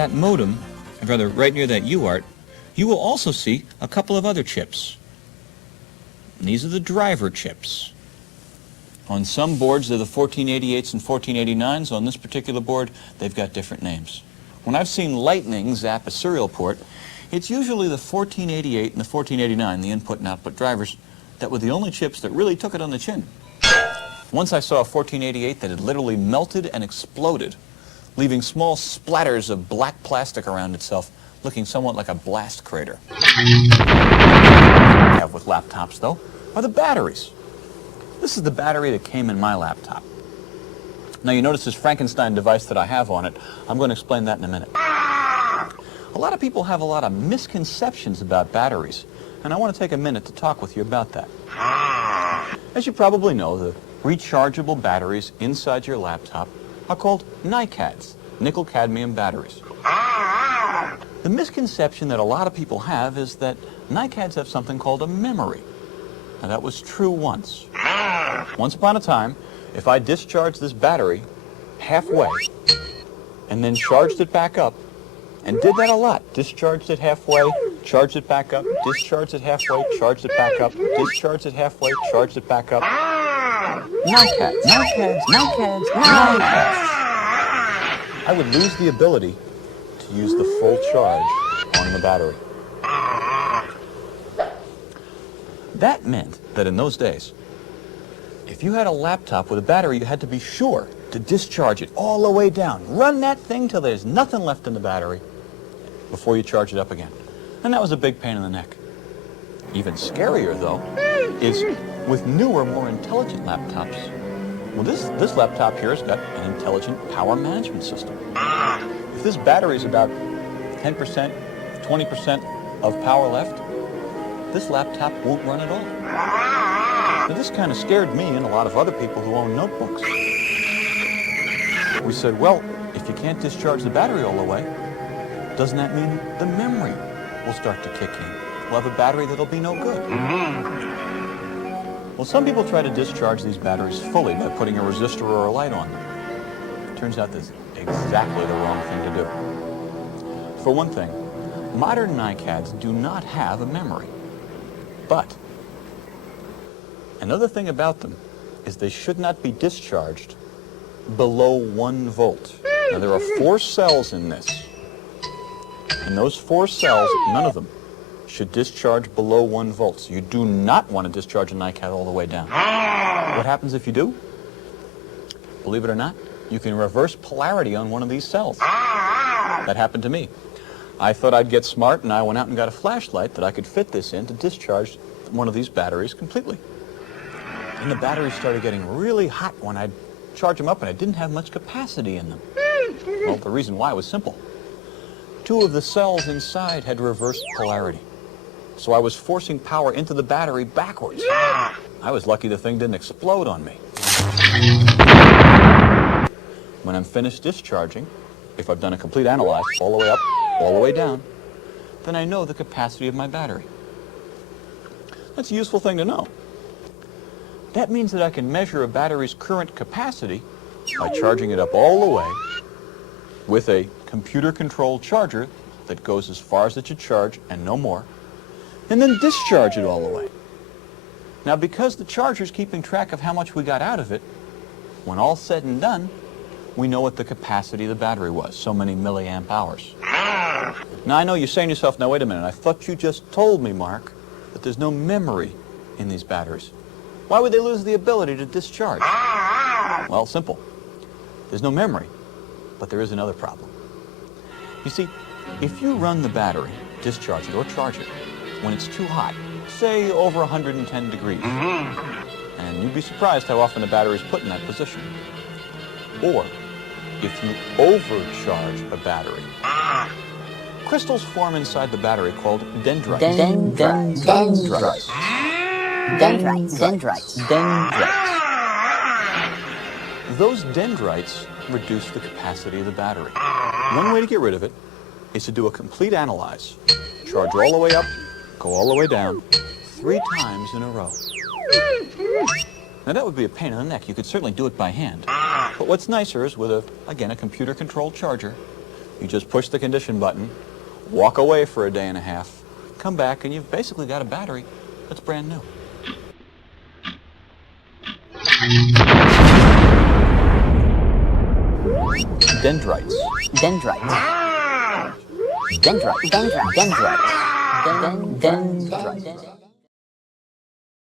that modem, or rather right near that UART, you will also see a couple of other chips. And these are the driver chips. On some boards, they're the 1488s and 1489s. On this particular board, they've got different names. When I've seen Lightning zap a serial port, it's usually the 1488 and the 1489, the input and output drivers, that were the only chips that really took it on the chin. Once I saw a 1488 that had literally melted and exploded, leaving small splatters of black plastic around itself, looking somewhat like a blast crater. What I have with laptops, though, are the batteries. This is the battery that came in my laptop. Now, you notice this Frankenstein device that I have on it. I'm going to explain that in a minute. A lot of people have a lot of misconceptions about batteries, and I want to take a minute to talk with you about that. As you probably know, the rechargeable batteries inside your laptop are called NiCads, nickel-cadmium batteries. The misconception that a lot of people have is that NiCads have something called a memory. Now, that was true once. Once upon a time, if I discharged this battery halfway and then charged it back up, and did that a lot, discharged it halfway, charged it back up, discharged it halfway, charged it back up, discharged it halfway, charged it back up. NiCads, NiCads, NiCads, NiCads. I would lose the ability to use the full charge on the battery. That meant that in those days, if you had a laptop with a battery, you had to be sure to discharge it all the way down. Run that thing till there's nothing left in the battery before you charge it up again. And that was a big pain in the neck. Even scarier, though, is with newer, more intelligent laptops. Well, this laptop here has got an intelligent power management system. If this battery is about 10%, 20% of power left, this laptop won't run at all. Now, this kind of scared me and a lot of other people who own notebooks. We said, well, if you can't discharge the battery all the way, doesn't that mean the memory will start to kick in? We'll have a battery that'll be no good. Well, some people try to discharge these batteries fully by putting a resistor or a light on them. It turns out that's exactly the wrong thing to do. For one thing, modern NiCads do not have a memory. But another thing about them is they should not be discharged below 1 volt. Now, there are 4 cells in this. And those 4 cells, none of them, should discharge below 1 volt. So you do not want to discharge a NiCad all the way down. What happens if you do? Believe it or not, you can reverse polarity on one of these cells. That happened to me. I thought I'd get smart, and I went out and got a flashlight that I could fit this in to discharge one of these batteries completely. And the batteries started getting really hot when I'd charge them up, and I didn't have much capacity in them. Well, the reason why was simple. 2 of the cells inside had reversed polarity. So I was forcing power into the battery backwards. I was lucky the thing didn't explode on me. When I'm finished discharging, if I've done a complete analyze, all the way up, all the way down, then I know the capacity of my battery. That's a useful thing to know. That means that I can measure a battery's current capacity by charging it up all the way with a computer-controlled charger that goes as far as it should charge and no more, and then discharge it all the way. Now, because the charger's keeping track of how much we got out of it, when all's said and done, we know what the capacity of the battery was, so many milliamp hours. Now, I know you're saying to yourself, now wait a minute, I thought you just told me, Mark, that there's no memory in these batteries. Why would they lose the ability to discharge? Well, simple. There's no memory, but there is another problem. You see, if you run the battery, discharge it or charge it, when it's too hot, say over 110 degrees, and you'd be surprised how often the battery is put in that position. Or, if you overcharge a battery, crystals form inside the battery called dendrites. Dendrites. Those dendrites reduce the capacity of the battery. One way to get rid of it is to do a complete analyze. Charge all the way up, go all the way down, 3 times in a row. Now, that would be a pain in the neck. You could certainly do it by hand. But what's nicer is with, again, a computer-controlled charger, You just push the condition button, walk away for a day and a half, come back, and you've basically got a battery that's brand new. Dendrites. Dendrites. Dendrites. Dendrites. Dendrites. Dendrites.